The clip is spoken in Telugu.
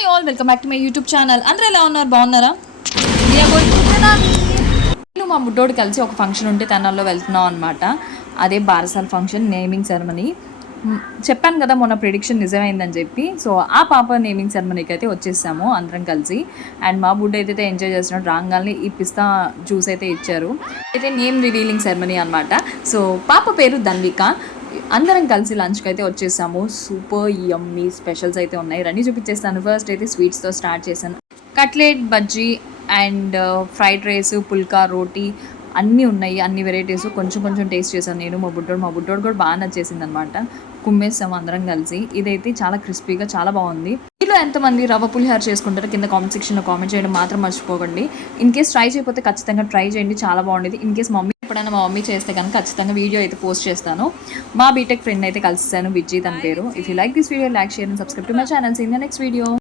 Hi all, welcome back to my YouTube channel. అందరూ ఎలా ఉన్నారు? బాగున్నారా? నేను మా బుడ్డోడు కలిసి ఒక ఫంక్షన్ ఉంటే తనలో వెళ్తున్నాం అనమాట. అదే బారసాల ఫంక్షన్, నేమింగ్ సెరమనీ. చెప్పాను కదా మొన్న ప్రిడిక్షన్ నిజమైందని చెప్పి. సో ఆ పాప నేమింగ్ సెరమనీకి అయితే వచ్చేసాము అందరం కలిసి. అండ్ మా బుడ్డ అయితే ఎంజాయ్ చేస్తున్నాడు. రాగానే ఈ పిస్తా జ్యూస్ అయితే ఇచ్చారు. అయితే నేమ్ రివీలింగ్ సెరమనీ అనమాట. సో పాప పేరు ధన్విక. అందరం కలిసి లంచ్కి అయితే వచ్చేసాము. సూపర్ యమ్మీ స్పెషల్స్ అయితే ఉన్నాయి, రన్నీ చూపించేస్తాను. ఫస్ట్ అయితే స్వీట్స్తో స్టార్ట్ చేశాను. Cutlet, bajji and fried rice, పుల్కా, రోటీ అన్నీ ఉన్నాయి. అన్ని వెరైటీస్ కొంచెం కొంచెం టేస్ట్ చేశాను నేను. మా బుడ్డోడు కూడా బాగా నచ్చేసింది అనమాట. కుమ్మేస్తాము అందరం కలిసి. ఇదైతే చాలా క్రిస్పీగా చాలా బాగుంది. మీలో ఎంతమంది రవ్వ పులిహోర చేసుకుంటారో కింద కామెంట్ సెక్షన్లో కామెంట్ చేయడం మాత్రం మర్చిపోకండి. ఇన్ కేస్ ట్రై చేయకపోతే ఖచ్చితంగా ట్రై చేయండి, చాలా బాగుండేది. ఇన్ కేస్ ఎప్పుడైనా మా మమ్మీ చేస్తే కనుక ఖచ్చితంగా వీడియో అయితే పోస్ట్ చేస్తాను. మా బీటెక్ ఫ్రెండ్ అయితే కలిసాను, విజ్జీ తన పేరు. If you like this video, like, share and subscribe to my channel. See in the next video.